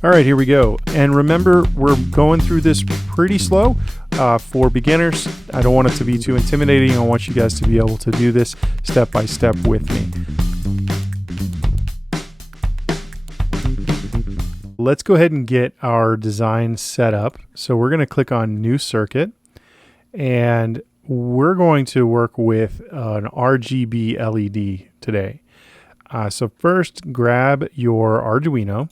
All right, here we go. And remember, we're going through this pretty slow for beginners. I don't want it to be too intimidating. I want you guys to be able to do this step by step with me. Let's go ahead and get our design set up. So we're going to click on New Circuit, and we're going to work with an RGB LED today. So first, grab your Arduino.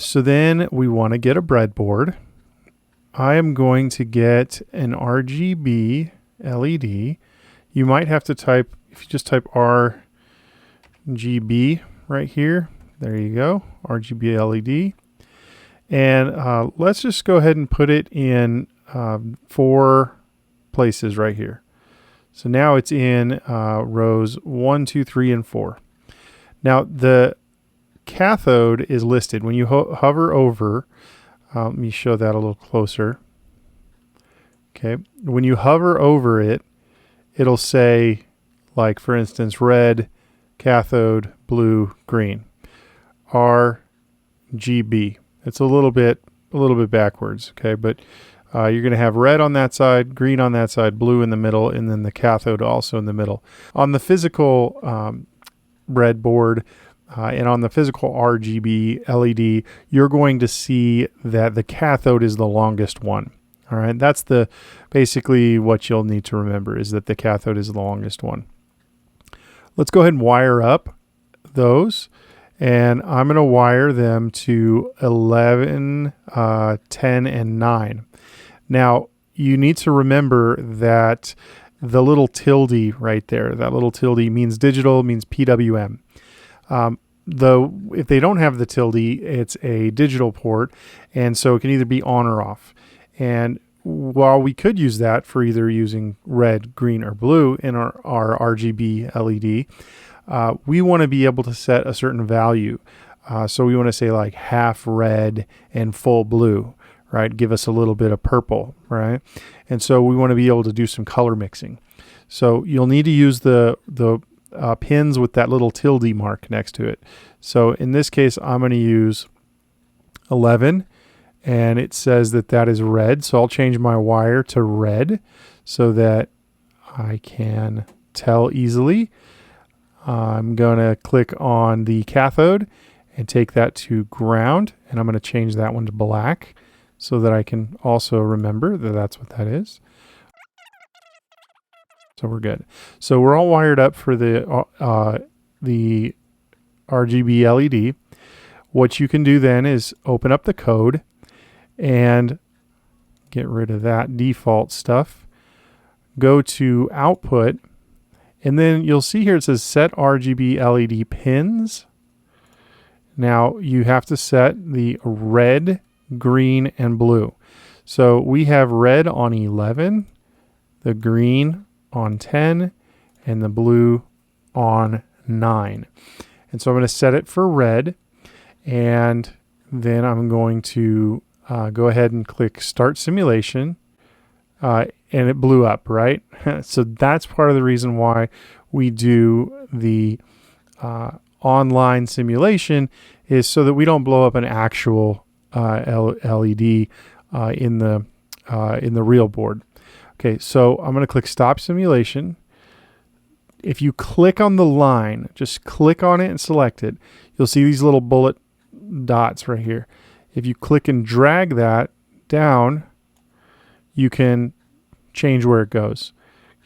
So then we want to get a breadboard. I am going to get an RGB LED. You might have to type, if you just type RGB right here, there you go, RGB LED. And let's just go ahead and put it in 4 places right here. So now it's in rows 1, 2, 3, and 4. Now the cathode is listed when you hover over. Let me show that a little closer. Okay, when you hover over it, it'll say, like for instance, red, cathode, blue, green, RGB. It's a little bit backwards. Okay, but you're going to have red on that side, green on that side, blue in the middle, and then the cathode also in the middle. On the physical breadboard, and on the physical RGB LED, you're going to see that the cathode is the longest one. All right, that's basically what you'll need to remember, is that the cathode is the longest one. Let's go ahead and wire up those, and I'm going to wire them to 11, 10, and 9. Now, you need to remember that the little tilde right there, that little tilde means digital, means PWM. Though if they don't have the tilde, it's a digital port, and so it can either be on or off. And while we could use that for either using red, green, or blue in our RGB LED, we want to be able to set a certain value. So we want to say like half red and full blue, right? Give us a little bit of purple, right? And so we want to be able to do some color mixing. So you'll need to use the pins with that little tilde mark next to it. So in this case, I'm going to use 11, and it says that is red. So I'll change my wire to red so that I can tell easily. I'm going to click on the cathode and take that to ground, and I'm going to change that one to black so that I can also remember that that's what that is. So we're good. So we're all wired up for the RGB LED. What you can do then is open up the code and get rid of that default stuff. Go to output, and then you'll see here it says set RGB LED pins. Now you have to set the red, green, and blue. So we have red on 11, the green on 10, and the blue on 9. And so I'm going to set it for red, and then I'm going to go ahead and click Start Simulation, and it blew up, right? So that's part of the reason why we do the online simulation, is so that we don't blow up an actual LED in the real board. Okay, so I'm going to click Stop Simulation. If you click on the line, just click on it and select it, you'll see these little bullet dots right here. If you click and drag that down, you can change where it goes.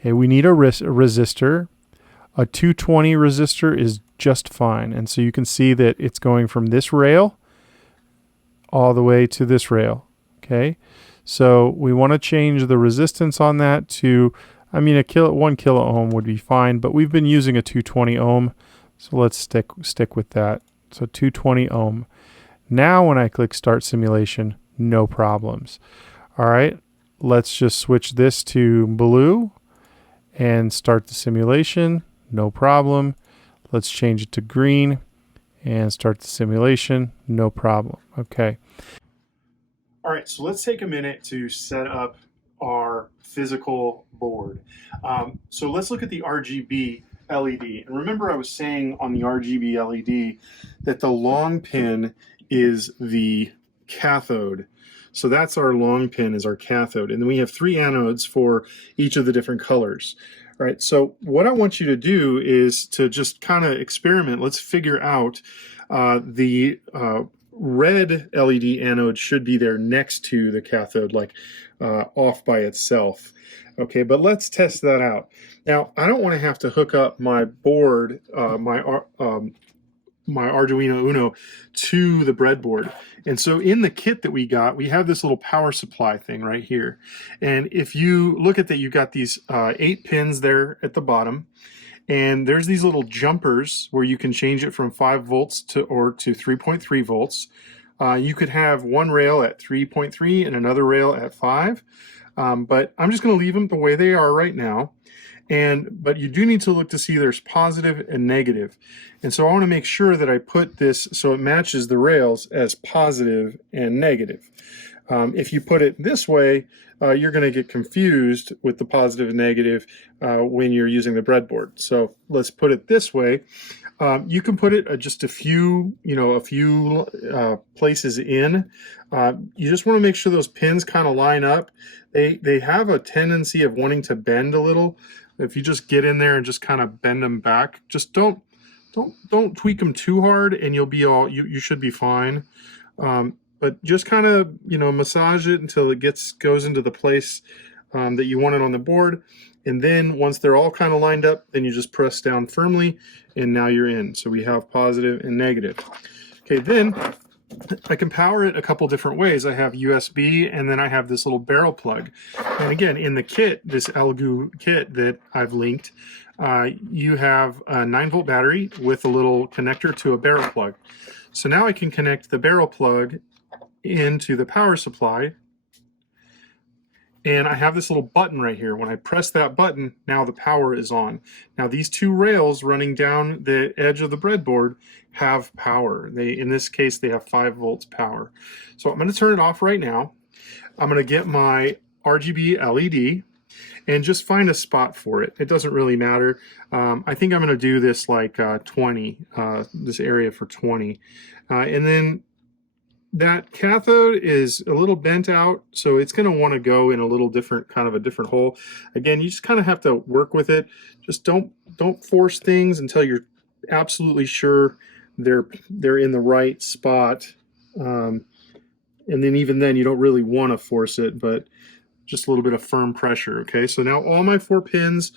Okay, we need a resistor. A 220 resistor is just fine. And so you can see that it's going from this rail all the way to this rail. Okay. So we want to change the resistance on that to, I mean, 1 kilo ohm would be fine, but we've been using a 220 ohm. So let's stick with that. So 220 ohm. Now when I click Start Simulation, no problems. All right, let's just switch this to blue and start the simulation. No problem. Let's change it to green and start the simulation. No problem. Okay. All right, so let's take a minute to set up our physical board. So let's look at the RGB LED. And remember I was saying on the RGB LED that the long pin is the cathode. So that's our long pin is our cathode. And then we have 3 anodes for each of the different colors. All right, so what I want you to do is to just kind of experiment. Let's figure out the red LED anode should be there next to the cathode, like off by itself. Okay, but let's test that out. Now, I don't want to have to hook up my board, my Arduino Uno to the breadboard. And so in the kit that we got, we have this little power supply thing right here. And if you look at that, you've got these 8 pins there at the bottom. And there's these little jumpers where you can change it from 5 volts to 3.3 volts. You could have one rail at 3.3 and another rail at 5. But I'm just going to leave them the way they are right now. But you do need to look to see there's positive and negative. And so I want to make sure that I put this so it matches the rails as positive and negative. If you put it this way, you're going to get confused with the positive and negative when you're using the breadboard. So let's put it this way. You can put it just a few places in. You just want to make sure those pins kind of line up. They have a tendency of wanting to bend a little. If you just get in there and just kind of bend them back, just don't tweak them too hard, and you'll be you should be fine. But just kind of massage it until it goes into the place that you want it on the board. And then once they're all kind of lined up, then you just press down firmly, and now you're in. So we have positive and negative. Okay, then I can power it a couple different ways. I have USB, and then I have this little barrel plug. And again, in the kit, this Algu kit that I've linked, you have a 9-volt battery with a little connector to a barrel plug. So now I can connect the barrel plug into the power supply, and I have this little button right here. When I press that button, now the power is on. Now these 2 rails running down the edge of the breadboard have power. In this case, they have 5 volts power. So I'm going to turn it off right now. I'm going to get my RGB LED and just find a spot for it. It doesn't really matter. I think I'm going to do this like 20, this area for 20. And then that cathode is a little bent out, so it's going to want to go in a little different, kind of a different hole. Again, you just kind of have to work with it. Just don't force things until you're absolutely sure they're in the right spot. And then even then, you don't really want to force it, but just a little bit of firm pressure. Okay, so now all my 4 pins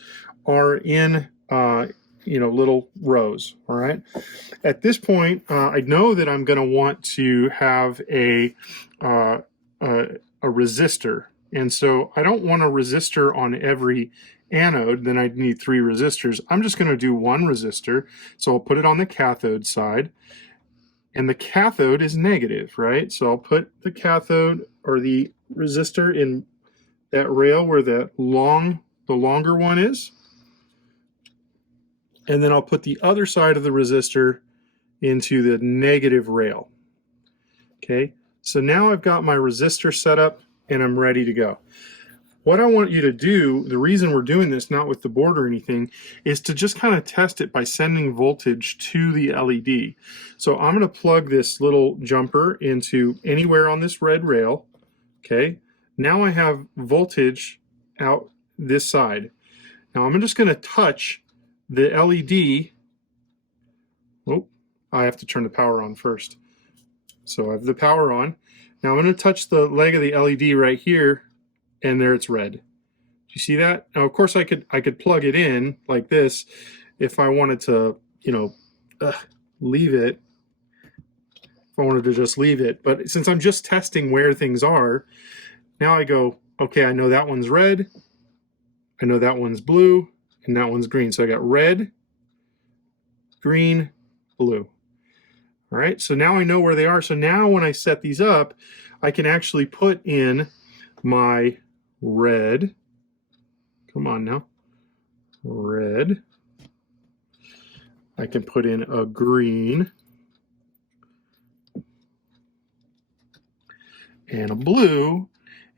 are in little rows. All right, at this point I know that I'm going to want to have a resistor, and so I don't want a resistor on every anode. Then I'd need 3 resistors. I'm just going to do 1 resistor, so I'll put it on the cathode side, and the cathode is negative, right? So I'll put the cathode or the resistor in that rail where the longer one is. And then I'll put the other side of the resistor into the negative rail. Okay, so now I've got my resistor set up and I'm ready to go. What I want you to do, the reason we're doing this, not with the board or anything, is to just kind of test it by sending voltage to the LED. So I'm going to plug this little jumper into anywhere on this red rail. Okay, now I have voltage out this side. Now I'm just going to touch the LED. Oh, I have to turn the power on first. So I have the power on. Now I'm going to touch the leg of the LED right here, and there it's red. Do you see that? Now, of course, I could plug it in like this if I wanted to, leave it. If I wanted to just leave it, but since I'm just testing where things are, now I go, okay, I know that one's red, I know that one's blue, and that one's green. So I got red, green, blue. All right, so now I know where they are. So now when I set these up, I can actually put in my red. Come on now. Red. I can put in a green and a blue.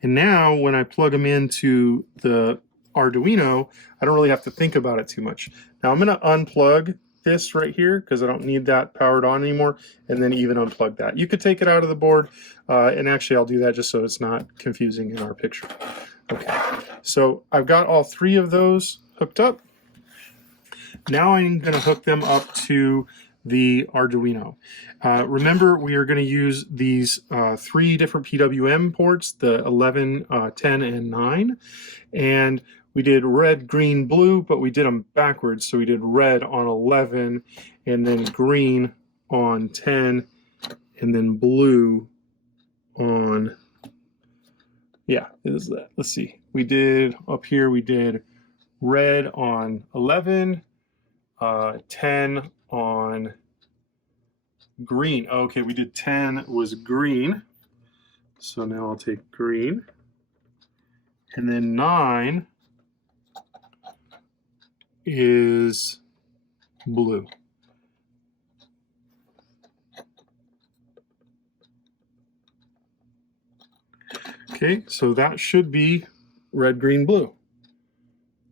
And now when I plug them into the Arduino, I don't really have to think about it too much. Now I'm going to unplug this right here because I don't need that powered on anymore, and then even unplug that. You could take it out of the board, and actually I'll do that just so it's not confusing in our picture. Okay, so I've got all 3 of those hooked up. Now I'm going to hook them up to the Arduino. Remember, we are going to use these 3 different PWM ports, the 11, 10, and 9. And we did red, green, blue, but we did them backwards. So we did red on 11, and then green on 10, and then blue on, yeah, is that? Let's see. We did, up here, we did red on 11, 10 on green. Okay, we did 10 was green. So now I'll take green. And then 9 is blue. Okay, so that should be red, green, blue.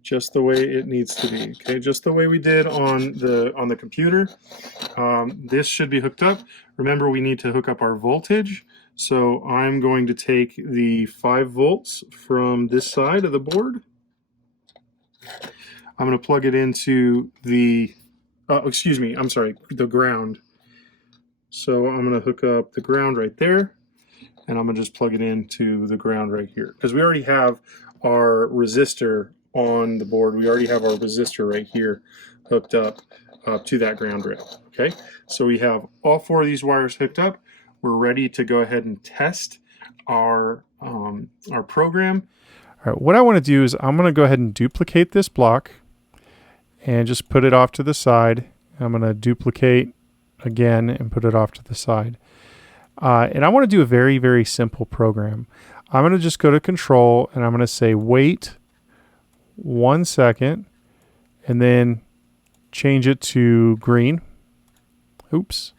Just the way it needs to be. Okay, just the way we did on the computer. This should be hooked up. Remember, we need to hook up our voltage. So I'm going to take the 5 volts from this side of the board. I'm going to plug it into the, excuse me, I'm sorry, the ground. So I'm going to hook up the ground right there, and I'm going to just plug it into the ground right here. Because we already have our resistor on the board. We already have our resistor right here hooked up to that ground rail. Okay, so we have all 4 of these wires hooked up. We're ready to go ahead and test our program. All right, what I want to do is I'm going to go ahead and duplicate this block and just put it off to the side. I'm going to duplicate again and put it off to the side. And I want to do a very, very simple program. I'm going to just go to control and I'm going to say wait 1 second and then change it to green. Oops.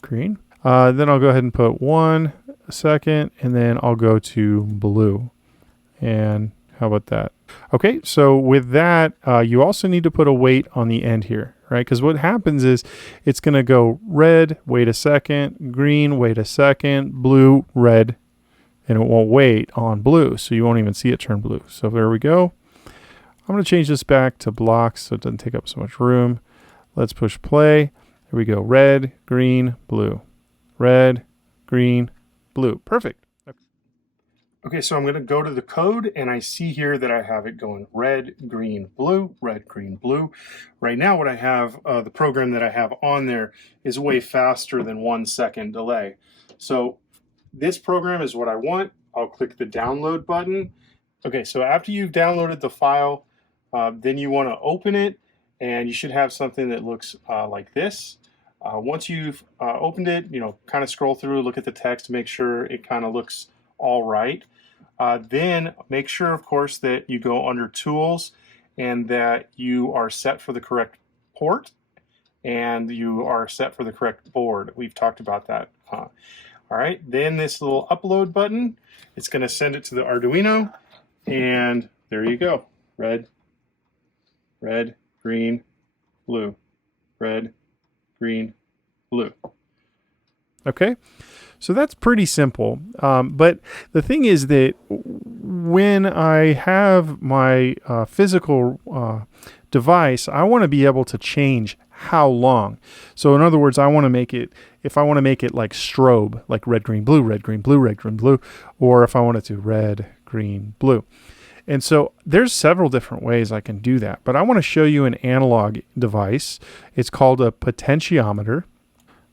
Green. Then I'll go ahead and put 1 second and then I'll go to blue. And how about that? Okay, so with that, you also need to put a wait on the end here, right? Because what happens is it's going to go red, wait a second, green, wait a second, blue, red, and it won't wait on blue, so you won't even see it turn blue. So there we go. I'm going to change this back to blocks so it doesn't take up so much room. Let's push play. Here we go. Red, green, blue. Red, green, blue. Perfect. Okay, so I'm going to go to the code, and I see here that I have it going red, green, blue, red, green, blue. Right now, what I have, the program that I have on there is way faster than 1 second delay. So this program is what I want. I'll click the download button. Okay, so after you've downloaded the file, then you want to open it, and you should have something that looks like this. Once you've opened it, kind of scroll through, look at the text to make sure it kind of looks all right. Then make sure, of course, that you go under Tools and that you are set for the correct port and you are set for the correct board. We've talked about that. All right, then this little upload button, it's going to send it to the Arduino, and there you go. Red, red, green, blue, red, green, blue. Okay, so that's pretty simple. But the thing is that when I have my physical device, I want to be able to change how long. So in other words, I want to make it, if I want to make it like strobe, like red, green, blue, red, green, blue, red, green, blue, or if I want it to red, green, blue. And so there's several different ways I can do that, but I want to show you an analog device. It's called a potentiometer.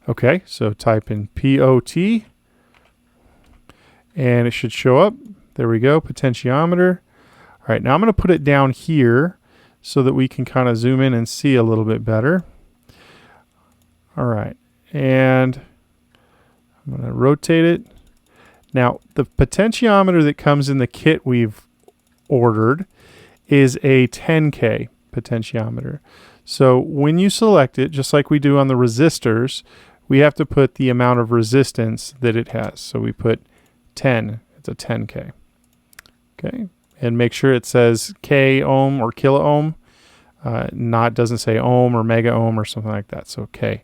Okay, so type in POT and it should show up. There we go, potentiometer. All right, now I'm going to put it down here so that we can kind of zoom in and see a little bit better. All right, and I'm going to rotate it. Now, the potentiometer that comes in the kit we've ordered is a 10K potentiometer. So when you select it, just like we do on the resistors, we have to put the amount of resistance that it has. So we put 10, it's a 10K. Okay, and make sure it says K ohm or kilo ohm. doesn't say ohm or mega ohm or something like that. So okay.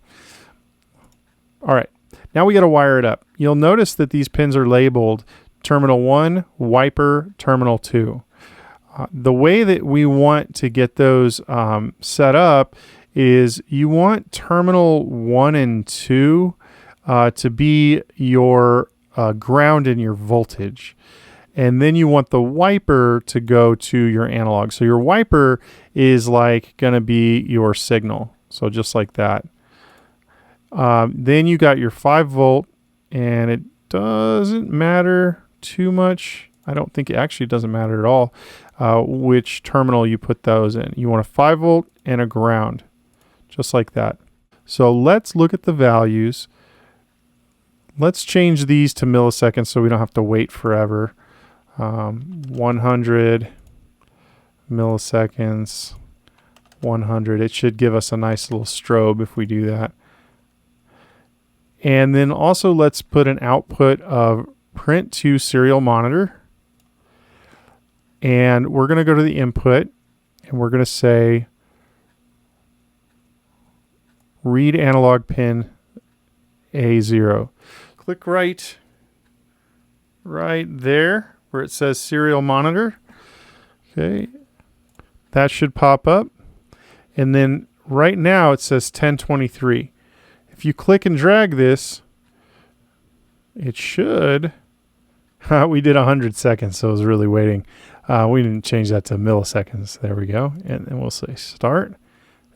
All right, now we got to wire it up. You'll notice that these pins are labeled terminal 1, wiper, terminal 2. The way that we want to get those set up is you want terminal 1 and 2 to be your ground and your voltage. And then you want the wiper to go to your analog. So your wiper is like going to be your signal. So just like that. Then you got your 5 volt, and it doesn't matter too much. I don't think it actually doesn't matter at all which terminal you put those in. You want a 5 volt and a ground, just like that. So let's look at the values. Let's change these to milliseconds so we don't have to wait forever. 100 milliseconds, 100. It should give us a nice little strobe if we do that. And then also let's put an output of print to serial monitor. And we're going to go to the input and we're going to say read analog pin A0. Click right there where it says serial monitor. Okay. That should pop up. And then right now it says 1023. If you click and drag this, it should. We did 100 seconds, so I was really waiting. We didn't change that to milliseconds. There we go. And then we'll say start.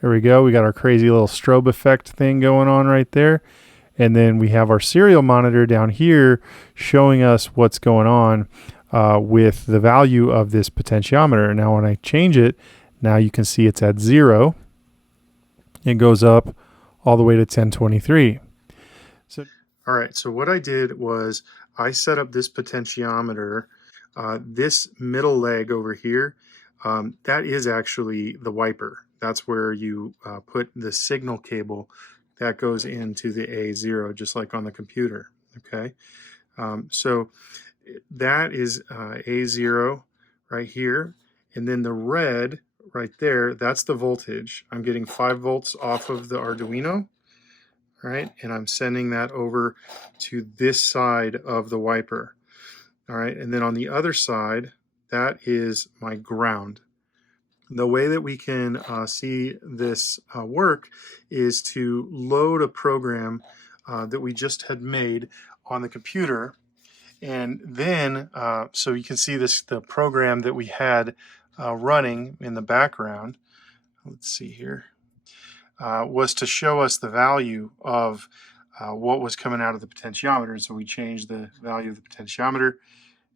There we go. We got our crazy little strobe effect thing going on right there. And then we have our serial monitor down here showing us what's going on with the value of this potentiometer. Now when I change it, now you can see it's at 0. It goes up all the way to 1023. So, all right, so what I did was I set up this potentiometer, this middle leg over here, that is actually the wiper. That's where you put the signal cable that goes into the A0, just like on the computer, okay? So that is A0 right here, and then the red right there, that's the voltage. I'm getting 5 volts off of the Arduino, right? And I'm sending that over to this side of the wiper, all right? And then on the other side, that is my ground. The way that we can see this work is to load a program that we just had made on the computer. And then, so you can see the program that we had running in the background. Let's see here. Was to show us the value of what was coming out of the potentiometer. So we changed the value of the potentiometer.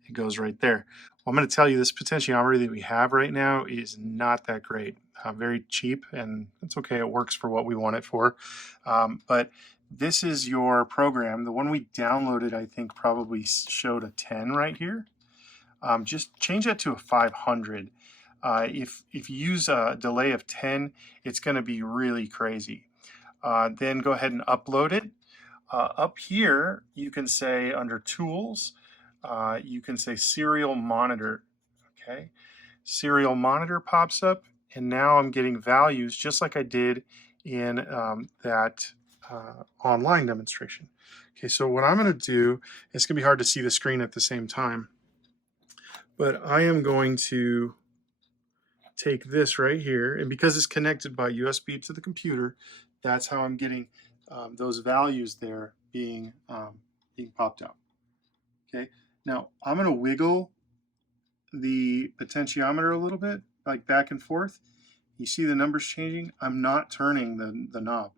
It goes right there. Well, I'm going to tell you this potentiometer that we have right now is not that great. Very cheap, and it's okay. It works for what we want it for. But this is your program. The one we downloaded, I think, probably showed a 10 right here. Just change that to a 500. If you use a delay of 10, it's going to be really crazy. Then go ahead and upload it. Up here, you can say under Tools, you can say Serial Monitor. Okay, Serial Monitor pops up, and now I'm getting values just like I did in that online demonstration. Okay, so what I'm going to do, it's going to be hard to see the screen at the same time, but I am going to take this right here, and because it's connected by USB to the computer, that's how I'm getting those values there being popped out. Okay, now I'm going to wiggle the potentiometer a little bit, like back and forth. You see the numbers changing? I'm not turning the knob.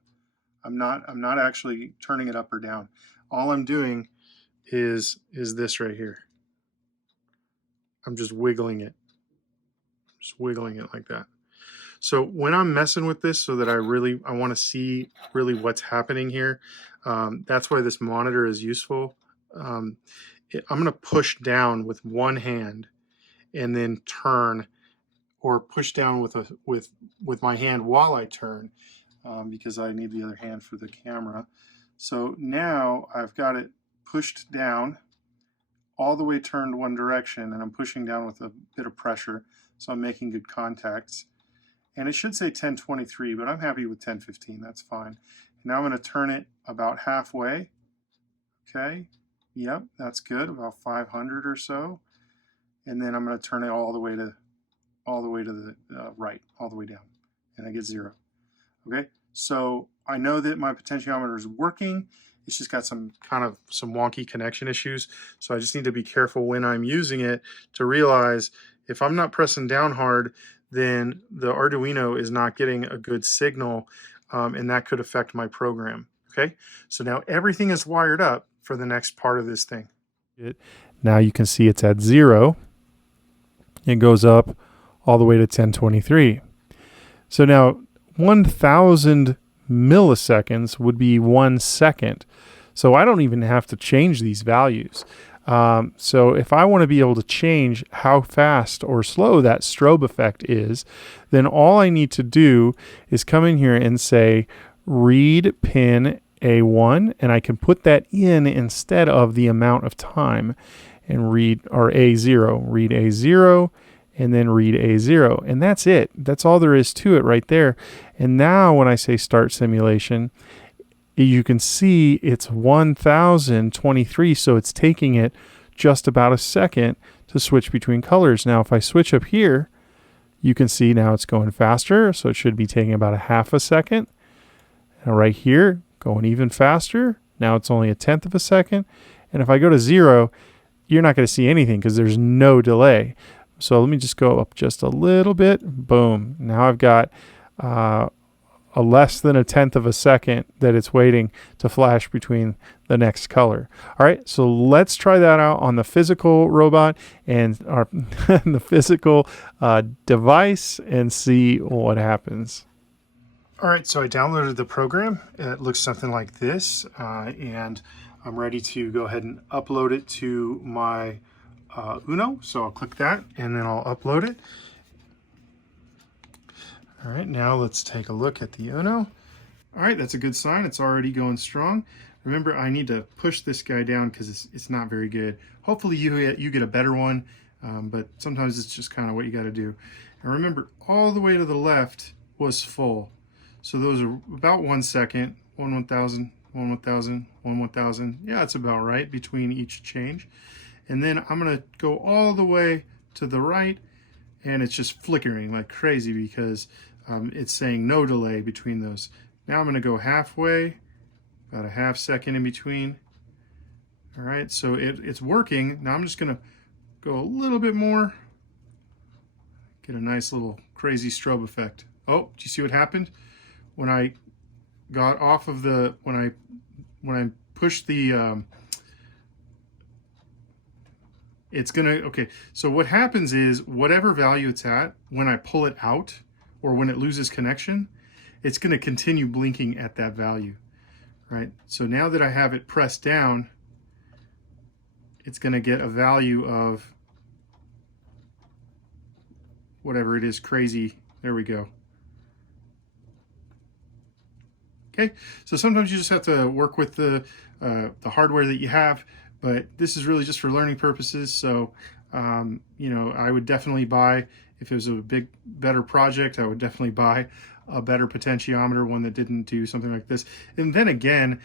I'm not actually turning it up or down. All I'm doing is this right here. I'm just wiggling it. Just wiggling it like that. So when I'm messing with this so that I want to see really what's happening here, that's why this monitor is useful. I'm going to push down with one hand and then turn, or push down with my hand while I turn, because I need the other hand for the camera. So now I've got it pushed down, all the way turned one direction, and I'm pushing down with a bit of pressure, so I'm making good contacts. and it should say 1023, but I'm happy with 1015. That's fine. Now I'm going to turn it about halfway. Okay, yep, that's good, about 500 or so. And then I'm going to turn it all the way to the right, all the way down, and I get 0. Okay, so I know that my potentiometer is working. It's just got some wonky connection issues. So I just need to be careful when I'm using it to realize if I'm not pressing down hard, then the Arduino is not getting a good signal, and that could affect my program. Okay, so now everything is wired up for the next part of this thing. Now you can see it's at 0. It goes up all the way to 1023. So now 1,000 milliseconds would be 1 second. So I don't even have to change these values. So if I want to be able to change how fast or slow that strobe effect is, then all I need to do is come in here and say read pin A1, and I can put that in instead of the amount of time, and read, or A0, read A0, and then read A0, and that's it. That's all there is to it right there. And now when I say start simulation, you can see it's 1023, so it's taking it just about a second to switch between colors. Now if I switch up here, you can see now it's going faster, so it should be taking about a half a second. And right here, going even faster. Now it's only a tenth of a second. And if I go to 0, you're not going to see anything because there's no delay. So let me just go up just a little bit. Boom. Now I've got a less than a tenth of a second that it's waiting to flash between the next color. All right, so let's try that out on the physical robot and our the physical device and see what happens. All right, so I downloaded the program. It looks something like this, and I'm ready to go ahead and upload it to my Uno. So I'll click that and then I'll upload it. All right, now let's take a look at the Uno. All right, that's a good sign. It's already going strong. Remember, I need to push this guy down because it's not very good. Hopefully you get a better one, but sometimes it's just kind of what you got to do. And remember, all the way to the left was full. So those are about 1 second, 1/1000, 1/1000, 1/1000. Yeah, that's about right between each change. And then I'm going to go all the way to the right, and it's just flickering like crazy because it's saying no delay between those. Now I'm going to go halfway, about a half second in between. All right, so it's working. Now I'm just going to go a little bit more, get a nice little crazy strobe effect. Oh, do you see what happened? When I got off of the, when I pushed the, it's gonna, okay, so what happens is whatever value it's at, when I pull it out or when it loses connection, it's gonna continue blinking at that value, right? So now that I have it pressed down, it's gonna get a value of whatever it is, crazy, there we go. Okay, so sometimes you just have to work with the hardware that you have, but this is really just for learning purposes. So, you know, I would definitely buy, if it was a better project, I would definitely buy a better potentiometer, one that didn't do something like this. And then again,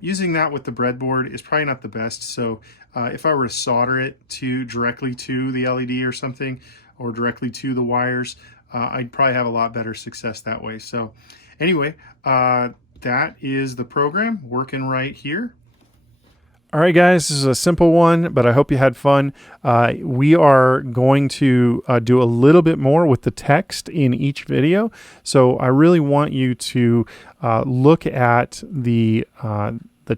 using that with the breadboard is probably not the best. So if I were to solder it directly to the LED or something, or directly to the wires, I'd probably have a lot better success that way. So anyway, that is the program working right here. All right, guys, this is a simple one, but I hope you had fun. We are going to do a little bit more with the text in each video. So I really want you to look at the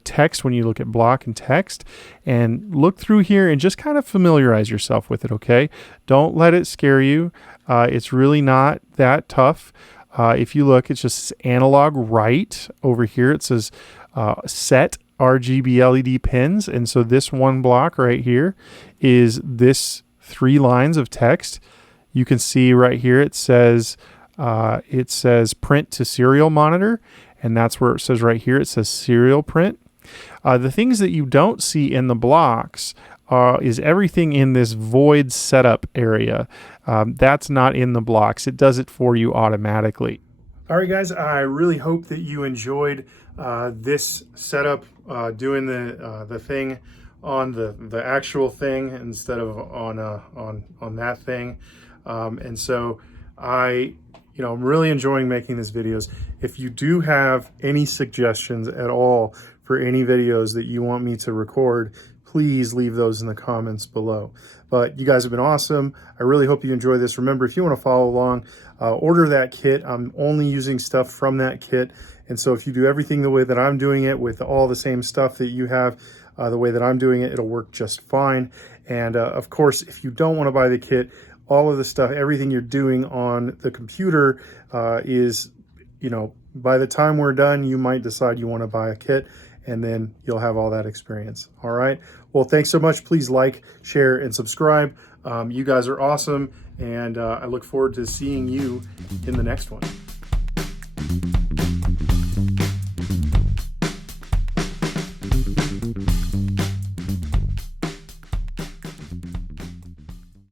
text when you look at block and text, and look through here and just kind of familiarize yourself with it, okay? Don't let it scare you. It's really not that tough. If you look, it's just analog right over here. It says set RGB LED pins, and so this one block right here is this 3 lines of text. You can see right here it says print to serial monitor, and that's where it says right here it says serial print. The things that you don't see in the blocks is everything in this void setup area. That's not in the blocks. It does it for you automatically. All right, guys, I really hope that you enjoyed this setup, doing the thing on the actual thing instead of on that thing. And so I'm really enjoying making these videos. If you do have any suggestions at all for any videos that you want me to record, please leave those in the comments below. But you guys have been awesome. I really hope you enjoy this. Remember, if you want to follow along, order that kit. I'm only using stuff from that kit. And so if you do everything the way that I'm doing it with all the same stuff that you have, the way that I'm doing it, it'll work just fine. And of course, if you don't want to buy the kit, all of the stuff, everything you're doing on the computer is, by the time we're done, you might decide you want to buy a kit, and then you'll have all that experience. All right. Well, thanks so much. Please like, share, and subscribe. You guys are awesome, and I look forward to seeing you in the next one.